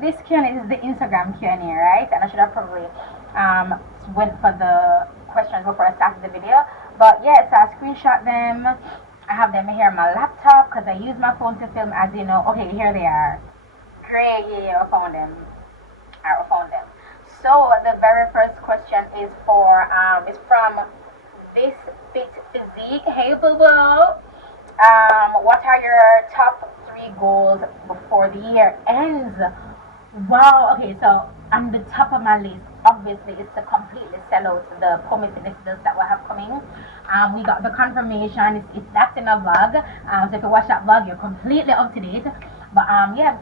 this Q&A is the Instagram Q&A, right? And I should have probably went for the questions before I started the video. But yes, I screenshot them. I have them here on my laptop because I use my phone to film, as you know. Okay, here they are. Great, yeah, I found them. I found them. So the very first question is from This Fit Physique. Hey, boo boo. What are your top 3 goals before the year ends? Wow. Okay, so on the top of my list, obviously, it's to completely sell out the POMIFITNESS bills that we have coming. We got the confirmation. That's in a vlog. So if you watch that vlog, you're completely up to date. But yeah.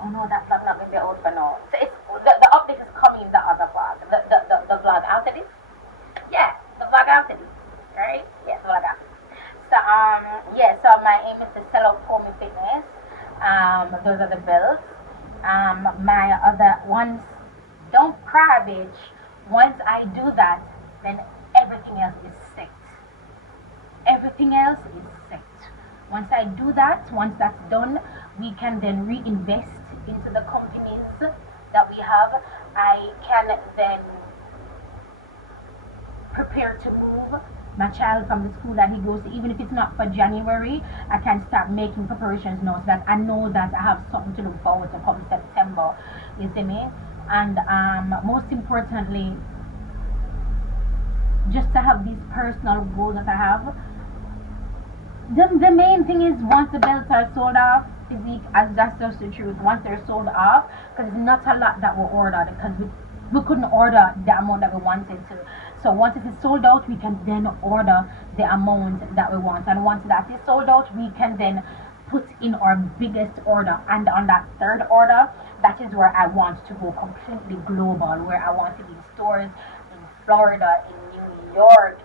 Oh no, that vlog not gonna be out for now. So it's the update is coming. The other vlog, the vlog after this. Yeah, the vlog after this. Right? Yeah, the vlog after this. So yeah. So my aim is to sell out POMIFITNESS. Those are the bills. My other ones, don't cry, bitch. Once I do that, then everything else is set. Everything else is set. Once I do that, once that's done, we can then reinvest into the companies that we have. I can then prepare to move my child from the school that he goes to. Even if it's not for January, I can start making preparations now so that I know that I have something to look forward to come September. You see me? And most importantly, just to have these personal goals that I have. The main thing is, once the belts are sold off, physique, as that's just the truth, once they're sold off, because it's not a lot that we ordered, because we couldn't order the amount that we wanted to. So once it is sold out, we can then order the amount that we want. And once that is sold out, we can then put in our biggest order. And on that third order, that is where I want to go completely global, where I want to be in stores in Florida, in New York,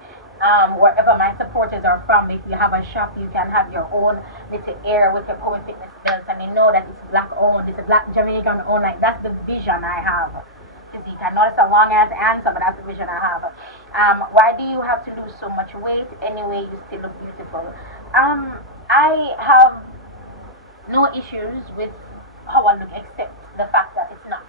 wherever my supporters are from. If you have a shop, you can have your own little air with your POMIFITNESS belts, and they know that it's black owned, it's a black Jamaican owned. Like, that's the vision I have. I know it's a long ass answer, but that's the vision I have. Why do you have to lose so much weight? Anyway, you still look beautiful. I have no issues with how I look, except the fact that it's not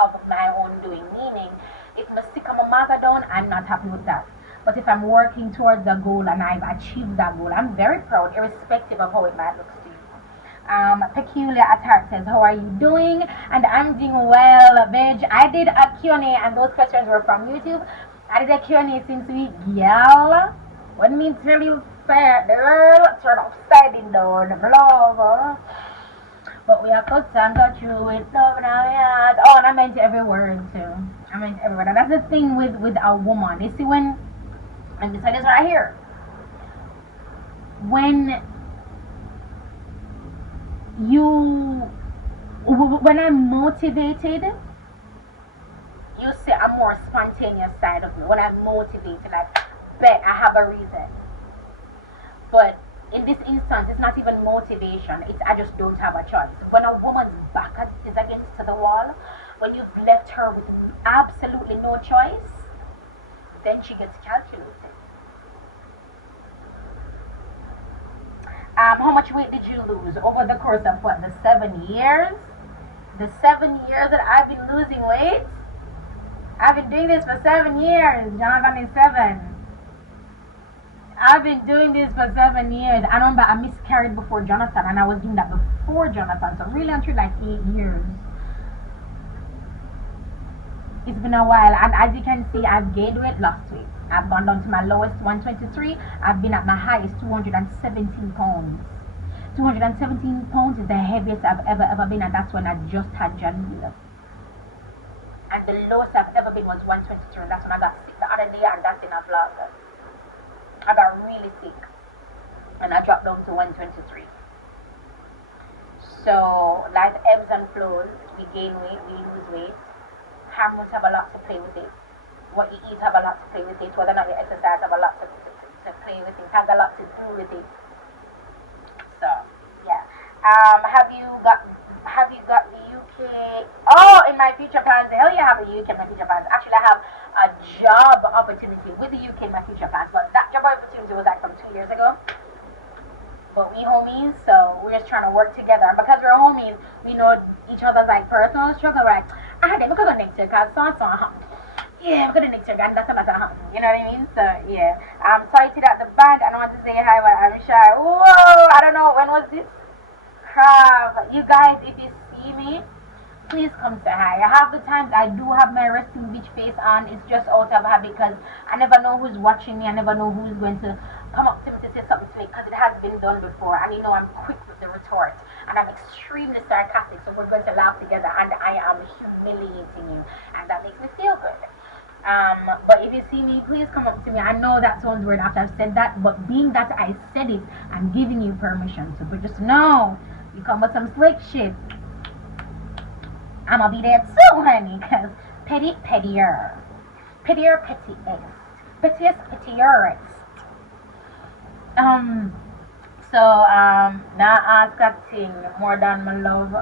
of my own doing. Meaning, if I stick my marker down, I'm not happy with that. But if I'm working towards a goal and I've achieved that goal, I'm very proud, irrespective of how it might look to you. Peculiar Attack says, how are you doing? And I'm doing well, bitch. I did a Q&A, and those questions were from YouTube. I did a Q&A since week, y'all. What me tell you, fair girl, turn upside down, love. But we are cut and got you with love now, yeah. Oh, and I meant every word too. I meant every word. And that's the thing with a woman. You see, when, and this is right here. When I'm motivated, you see a more spontaneous side of me. When I'm motivated, like, bet I have a reason. But in this instance, it's not even motivation. It's I just don't have a choice. When a woman's back is against the wall, when you've left her with absolutely no choice, then she gets calculated. How much weight did you lose over the course of what, the 7 years? The 7 years that I've been losing weight? I've been doing this for 7 years. Jonathan is 7. I've been doing this for 7 years. I remember I miscarried before Jonathan, and I was doing that before Jonathan. So really until like 8 years. It's been a while, and as you can see, I've gained weight, lost weight. I've gone down to my lowest 123. I've been at my highest 217 pounds. 217 pounds is the heaviest I've ever been, and that's when I just had Jaleel. And the lowest I've ever been was 123, and that's when I got sick the other day, and that's in a vlog. I got really sick, and I dropped down to 123. So life ebbs and flows. We gain weight, we lose weight. Hormones have a lot to play with it. What you eat have a lot to play with it. Whether or not you exercise have a lot to play with it. Has a lot to do with it. So yeah. Have you got the UK? Oh, in my future plans. Hell yeah, I have the UK in my future plans. Actually, I have a job opportunity with the UK in my future plans. But that job opportunity was like from 2 years ago. But we homies, so we're just trying to work together. And because we're homies, we know each other's like personal struggle. We're like, ah, then we could go next year because so. Yeah, we could go next year and that's about to happen. You know what I mean? So yeah. Sorry to that the bank. I don't want to say hi, but I'm shy. Whoa, I don't know when was this. You guys, if you see me, please come say hi. I have the times I do have my resting beach face on. It's just out of habit because I never know who's watching me. I never know who's going to come up to me to say something to me because it has been done before. And you know I'm quick with the retort. And I'm extremely sarcastic. So we're going to laugh together. And I am humiliating you. And that makes me feel good. But if you see me, please come up to me. I know that sounds weird after I've said that. But being that I said it, I'm giving you permission. So but just know, you come with some slick shit, I'ma be there too, honey, because pettier, pettiest, pettiest. Now ask a thing more than my love,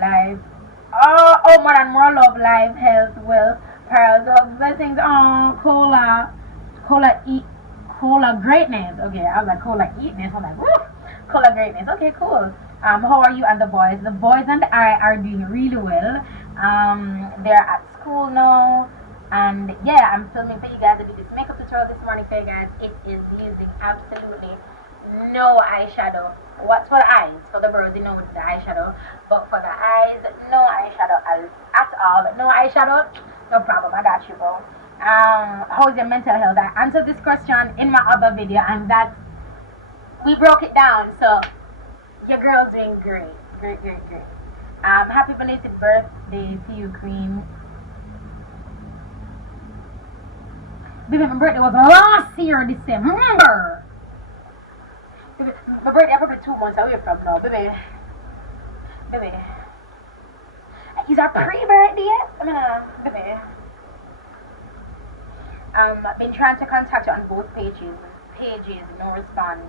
life. Oh, more than more love, life, health, wealth, pearls of blessings. Oh, cola greatness. Okay, I was like cola eatness. I'm like, woo, cola greatness. Okay, cool. How are you and the boys? The boys and I are doing really well. They're at school now. And yeah, I'm filming for you guys. I did this makeup tutorial this morning for you guys. It is using absolutely no eyeshadow. What's for the eyes? For the birds, you know, with the eyeshadow. But for the eyes, no eyeshadow at all. No eyeshadow? No problem. I got you, bro. How's your mental health? I answered this question in my other video, and that we broke it down. So your girl's doing great. Great. Happy belated birthday to you, Queen. Baby, my birthday was last year, December. Baby, my birthday probably 2 months away from now, baby. Is our pre-birthday? Baby. I've been trying to contact you on both pages, no response.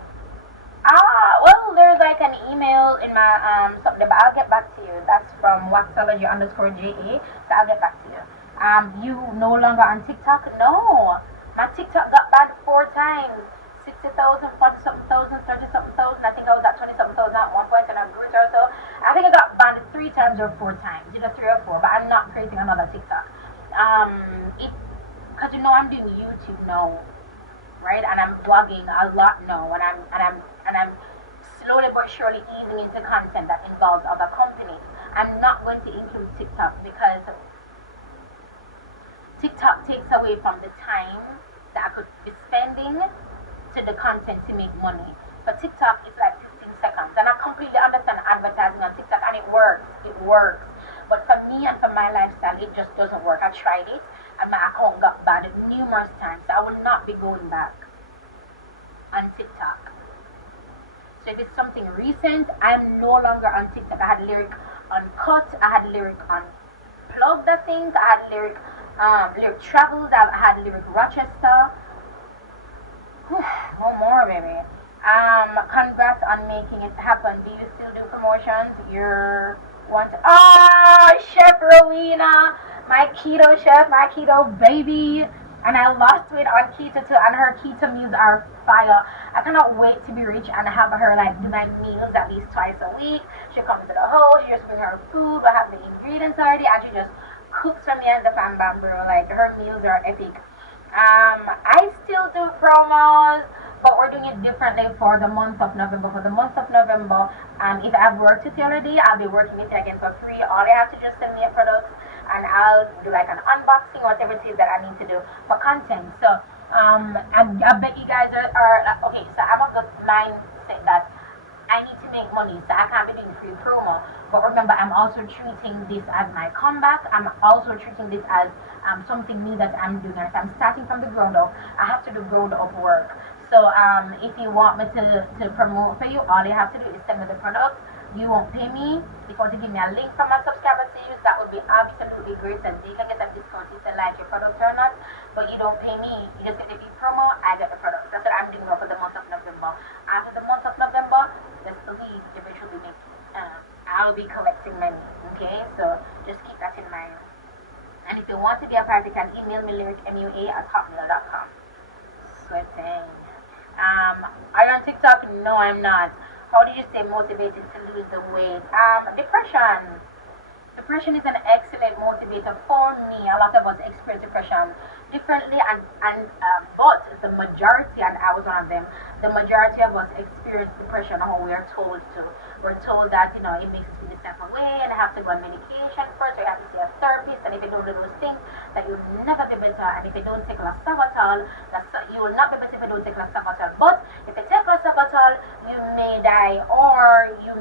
Well, there's like an email in my something, but I'll get back to you. That's from waxology_JA, so I'll get back to you. You no longer on TikTok? No, my TikTok got banned 4 times. 60,000, 40-something thousand, 30-something thousand. I think I was at 20-something thousand at one point, and I grew it or so. I think I got banned 3 times or 4 times, 3 or 4. But I'm not creating another TikTok. Because you know I'm doing YouTube now, right? And I'm vlogging a lot now, and I'm slowly but surely easing into content that involves other companies. I'm not going to include TikTok because TikTok takes away from the time that I could be spending to the content to make money. But TikTok is like 15 seconds, and I completely understand advertising on TikTok, and it works. But for me and for my lifestyle, it just doesn't work. I tried it, and my account got banned numerous times, so I will not be going back on TikTok. So if it's something recent, I'm no longer on TikTok. I had Lyric Uncut, I had Lyric Unplugged, I think. I had Lyric Travels, I had LyricRochester. No more, baby. Congrats on making it happen. Do you still do promotions? Chef Rowena, my keto chef, my keto baby. And I lost weight on keto too, and her keto meals are fire. I cannot wait to be rich and have her like do my meals at least twice a week. She comes to the house, she just brings her food, we have the ingredients already, and she just cooks for me and the fam bam, bro. Like her meals are epic. I still do promos, but we're doing it differently for the month of November. For the month of November, if I've worked with you already, I'll be working with you again for free. All you have to just send me a product, and I'll do like an unboxing, whatever it is that I need to do for content. So, I bet you guys are okay. So I'm of the mindset that I need to make money, so I can't be doing free promo. But remember, I'm also treating this as my comeback. I'm also treating this as something new that I'm doing. And if I'm starting from the ground up, I have to do ground up work. So if you want me to promote for you, all you have to do is send me the product. You won't pay me. If you want to give me a link from my subscribers to use, that would be absolutely great. And you can get a discount if you like your product or not. But you don't pay me. You just get the free promo, I get the product. That's what I'm doing for the month of November. After the month of November, let's believe eventually I'll be collecting money. Okay? So just keep that in mind. And if you want to be a part, you can email me lyricmua@hotmail.com. Sweating. Are you on TikTok? No, I'm not. How did you stay motivated to lose the weight? Depression. Depression is an excellent motivator for me. A lot of us experience depression differently, but the majority, and I was one of them, the majority of us experience depression how we are told to. We're told that, it makes us feel this type of way, and I have to go on medication first, or you have to see a therapist, and if you don't do those things, that you'll never be better, and if you don't take losartanol, you will not be better if you don't take losartanol. But if you take losartanol, you may die, or you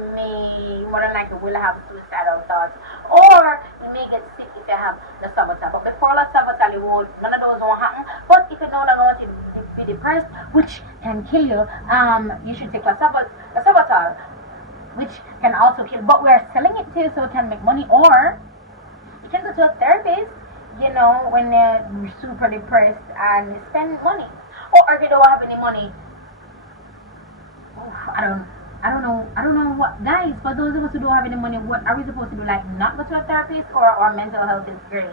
more than likely will have suicidal thoughts, or you may get sick if you have losartanol. But before losartanol, none of those won't happen. But if you no longer want to be depressed, which can kill you, you should take losartanol, which can also kill. But we're selling it to you so we can make money, or you can go to a therapist, when you're super depressed and spend money. Or if you don't have any money, I don't know what, guys, for those of us who don't have any money, what are we supposed to do? Like, not go to a therapist, or mental health is great?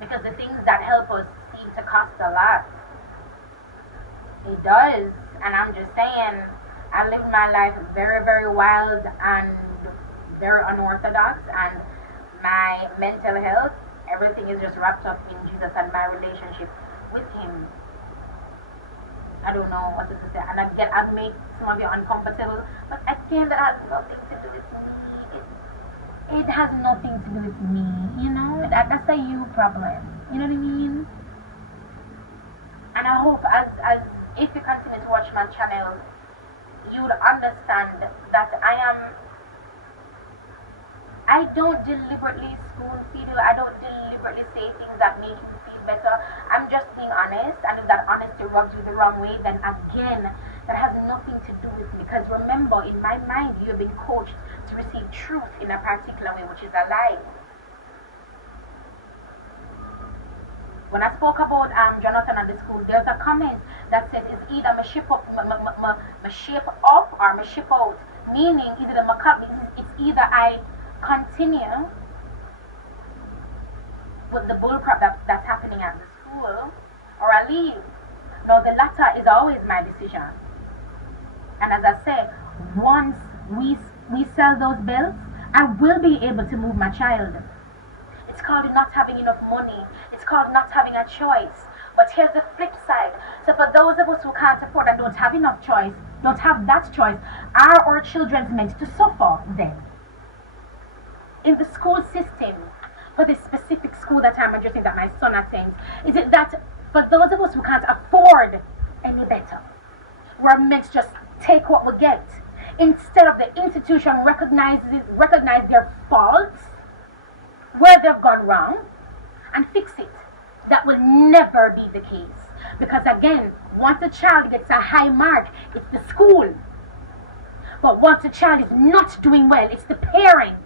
Because the things that help us seem to cost a lot. It does. And I'm just saying, I lived my life very, very wild and very unorthodox, and my mental health, everything is just wrapped up in Jesus and my relationship with Him. I don't know what to say. And again, I've made some of you uncomfortable, but again, that has nothing to do with me. It has nothing to do with me, that's a you problem. You know what I mean? And I hope as if you continue to watch my channel, you would understand that I don't deliberately spoon feed you. I don't deliberately say things that make you feel better. I'm just being honest, and if that honesty rubs you the wrong way, then again, that has nothing to do with me. Because remember, in my mind, you've been coached to receive truth in a particular way, which is a lie. When I spoke about Jonathan at the school, there's a comment that says it's either my shape up or my ship out. Meaning, it's either I continue with the bullcrap that's happening at the school, or I leave. Now, the latter is always my decision. And as I said, once we sell those bills, I will be able to move my child. It's called not having enough money. It's called not having a choice. But here's the flip side. So for those of us who can't afford and don't have enough choice, don't have that choice, are our children meant to suffer then? In the school system, for the specific school that I'm addressing that my son attends, is it that for those of us who can't afford any better, we're meant to just take what we get, instead of the institution recognize their faults, where they've gone wrong, and fix it? That will never be the case. Because again, once a child gets a high mark, it's the school. But once a child is not doing well, it's the parent.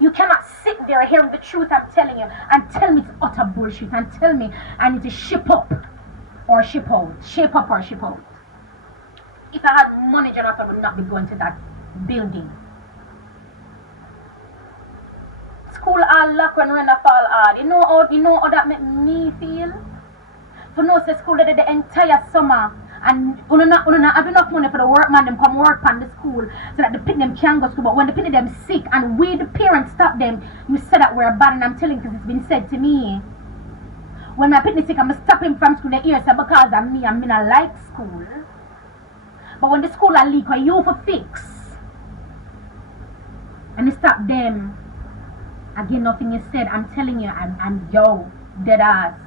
You cannot sit there hearing the truth I'm telling you and tell me it's utter bullshit, and tell me I need to ship up or ship out. Shape up or ship out. If I had money, Jonathan would not be going to that building. School all lock when rain fall hard. You know how that make me feel? For no say school did the entire summer, and you not have enough money for the workman them come work on the school so that the pit them can go to school. But when the pit them sick and we the parents stop them, you say that we're bad, and I'm telling because it's been said to me. When my pit is sick, I'm gonna stop him from school. The ear say because of me, I'm gonna like school. But when the school are leak, you for fix, and you stop them. Again, nothing is said. I'm telling you, I'm dead ass.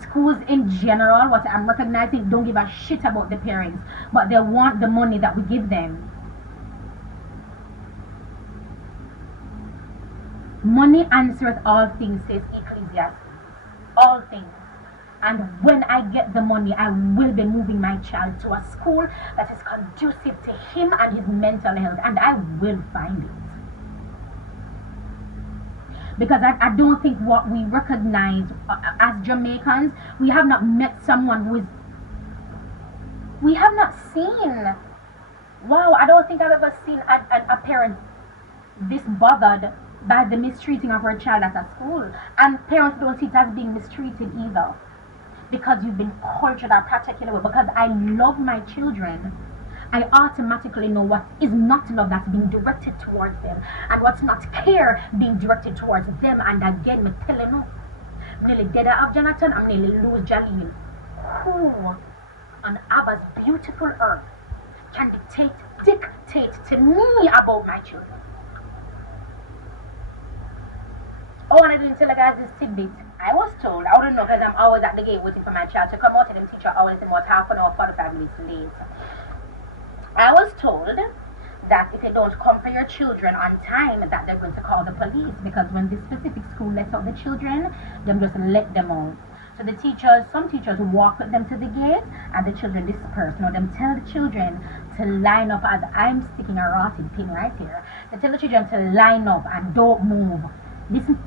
Schools in general, what I'm recognizing, don't give a shit about the parents, but they want the money that we give them. Money answers all things, says Ecclesiastes. All things. And when I get the money, I will be moving my child to a school that is conducive to him and his mental health, and I will find it. Because I don't think what we recognize as Jamaicans, we have not met someone who is, we have not seen, wow, I don't think I've ever seen a parent this bothered by the mistreating of her child at a school. And parents don't see it as being mistreated either, because you've been cultured a particular way. Because I love my children, I automatically know what is not love that's being directed towards them and what's not care being directed towards them. And again, me tell you, I'm nearly dead of Jonathan, I'm nearly lose Jaleel. Who on Abba's beautiful earth can dictate to me about my children? Oh, and I didn't tell you guys this tidbit. I was told, I wouldn't know because I'm always at the gate waiting for my child to come out, and them teacher always about half an hour, 45 minutes late. I was told that if you don't come for your children on time, that they're going to call the police, because when this specific school lets out the children, them just let them out. So the teachers, some teachers walk with them to the gate, and the children disperse. Now them tell the children to line up, as I'm sticking a rotted pin right here. They tell the children to line up and don't move.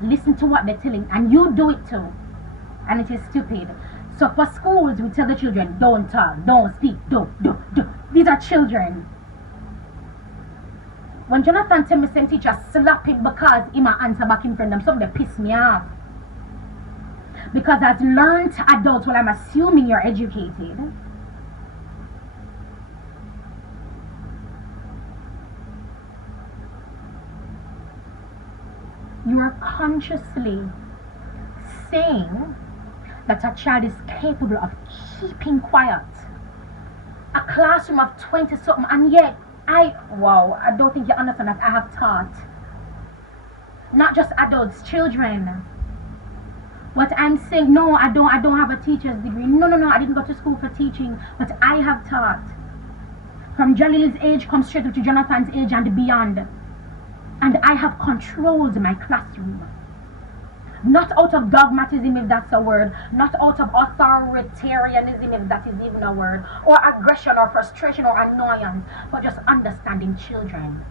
Listen to what they're telling, and you do it too. And it is stupid. So for schools, we tell the children, don't talk, don't speak, do. These are children. When Jonathan tell me some teacher slap him because he might answer back in front of them, something that piss me off. Because as learned adults, well, I'm assuming you're educated. You are consciously saying that a child is capable of keeping quiet. A classroom of 20-something, and yet I don't think you understand that I have taught not just adults, children. What I'm saying, no, I don't have a teacher's degree. No, I didn't go to school for teaching, but I have taught. From Jalil's age, come straight up to Jonathan's age and beyond. And I have controlled my classroom. Not out of dogmatism, if that's a word. Not out of authoritarianism, if that is even a word. Or aggression or frustration or annoyance. But just understanding children.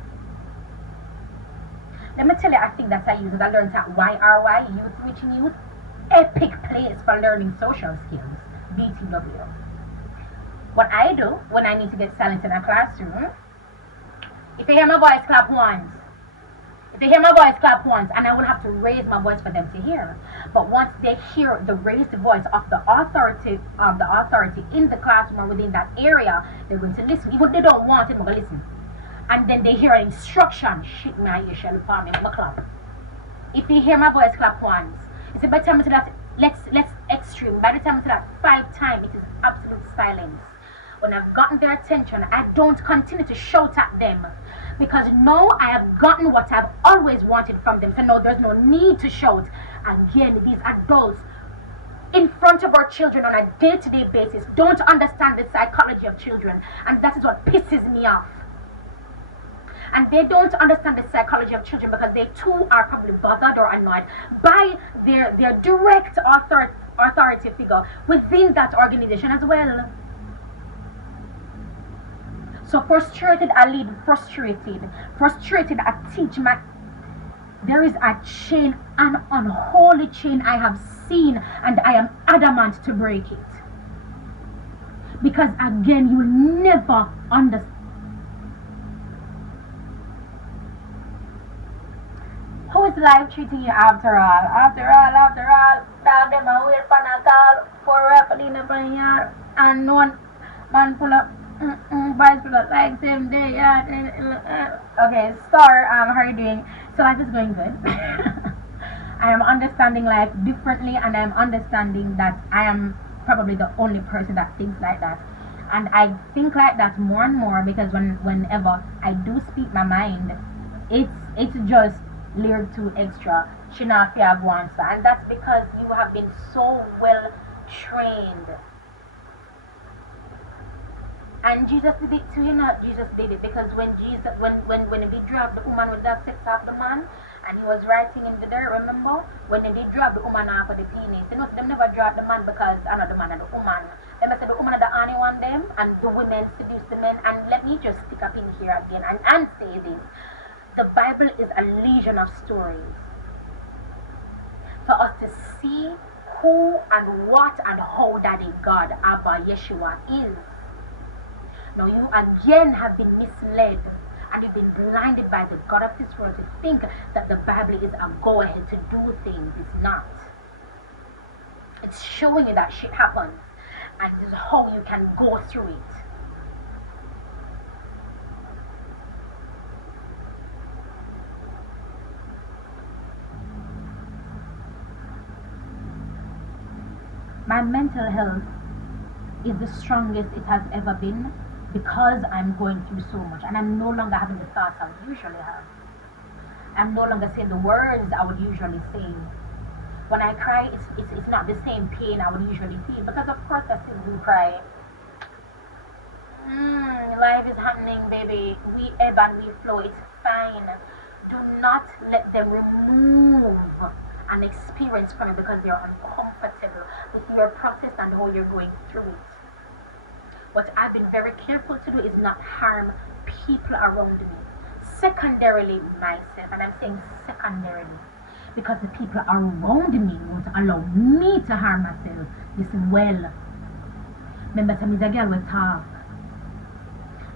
Let me tell you, I think that I use it. I learned at YRY, Youth Reaching Youth. Epic place for learning social skills. BTW. What I do when I need to get silent in a classroom, if you hear my voice, clap once. If they hear my voice, clap once, and I will have to raise my voice for them to hear. But once they hear the raised voice of the authority in the classroom or within that area, they're going to listen. Even if they don't want it, they're going to listen. And then they hear an instruction. Shit, my ear shall palm in my clap. If you hear my voice, clap once. It's by the time I say that, let's extreme. By the time I say that 5 times, it is absolute silence. When I've gotten their attention, I don't continue to shout at them. Because now I have gotten what I've always wanted from them. So now there's no need to shout. Again, these adults in front of our children on a day-to-day basis don't understand the psychology of children. And that is what pisses me off. And they don't understand the psychology of children because they too are probably bothered or annoyed by their direct authority figure within that organization as well. So frustrated, I lead frustrated. Frustrated, I teach my... There is a chain, an unholy chain I have seen, and I am adamant to break it. Because again, you will never understand. How is life treating you after all? After all, dog them a wait for a call for referee and one man pull up. Vice pull like same day. Okay, Star, how are you doing? So life is going good. I am understanding life differently, and I am understanding that I am probably the only person that thinks like that. And I think like that more and more because whenever I do speak my mind, it's just Lyric 2 extra. Shinafia Guansa. And that's because you have been so well trained. And Jesus did it too, you know. Jesus did it because when he dropped the woman with that sex off the man, and he was writing in the dirt, remember? When they did drop the woman off of the penis, you know, them never dropped the man because the man and the woman. Them said the woman are the only one them, and the women seduce the men. And let me just stick up in here again and say this. The Bible is a legion of stories for us to see who and what and how Daddy God, Abba, Yeshua is. Now you again have been misled and you've been blinded by the God of this world to think that the Bible is a go-ahead to do things. It's not. It's showing you that shit happens and this is how you can go through it. My mental health is the strongest it has ever been because I'm going through so much, and I'm no longer having the thoughts I would usually have. I'm no longer saying the words I would usually say. When I cry, it's not the same pain I would usually feel, because of course I still do cry. Life is happening, baby. We ebb and we flow. It's fine. Do not let them remove an experience from you because they're uncomfortable with your process and how you're going through it. What I've been very careful to do is not harm people around me. Secondarily, myself, and I'm saying secondarily, because the people around me won't allow me to harm myself. Listen well. Remember, some is a girl will talk.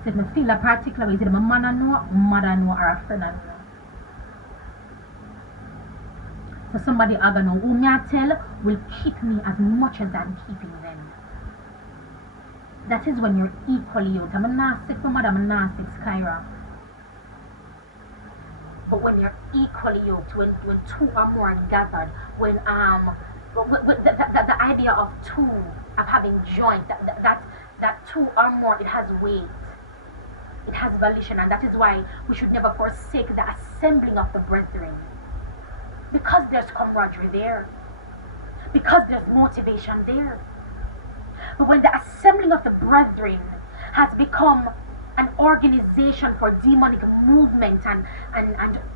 So if I feel a particular way, is it my mother know, or a friend know? So somebody I don't know who me I tell will keep me as much as I'm keeping them. That is when you're equally out. I'm a narcissist, my mother, I'm a narcissist, Kyra. But when you're equally yoked, when two or more are gathered, when the idea of two, of having joint, that two or more, it has weight, it has volition, and that is why we should never forsake the assembling of the brethren, because there's camaraderie there, because there's motivation there. But when the assembling of the brethren has become an organization for demonic movement and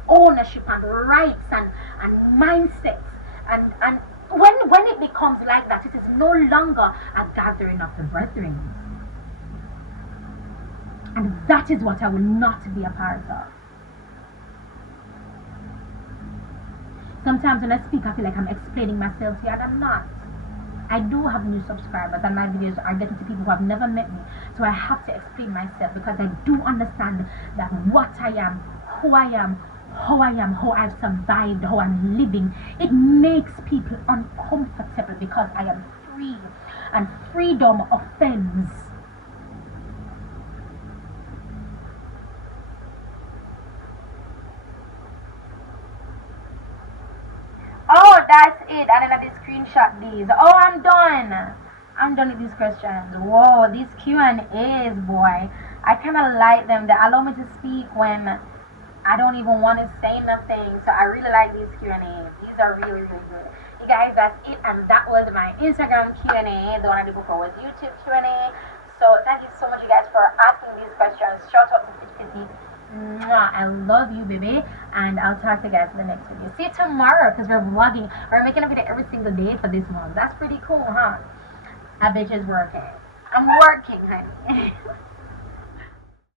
ownership and rights and mindsets, and when it becomes like that, it is no longer a gathering of the brethren. And that is what I will not be a part of. Sometimes when I speak, I feel like I'm explaining myself here, and I'm not. I do have new subscribers, and my videos are getting to people who have never met me. So I have to explain myself, because I do understand that what I am, who I am, how I've survived, how I'm living, it makes people uncomfortable because I am free, and freedom offends. Oh, that's it. I didn't have to screenshot these. Oh, I'm done. I'm done with these questions. Whoa, these Q&As, boy. I kind of like them. They allow me to speak when I don't even want to say nothing. So I really like these Q&As. These are really, really good. You guys, that's it. And that was my Instagram Q&A. The one I did before was YouTube Q&A. So thank you so much, you guys, for asking these questions. Shout out to Fitty. I love you, baby, and I'll talk to you guys in the next video. See you tomorrow, because we're vlogging. We're making a video every single day for this month. That's pretty cool, huh? I bet you's working. I'm working, honey.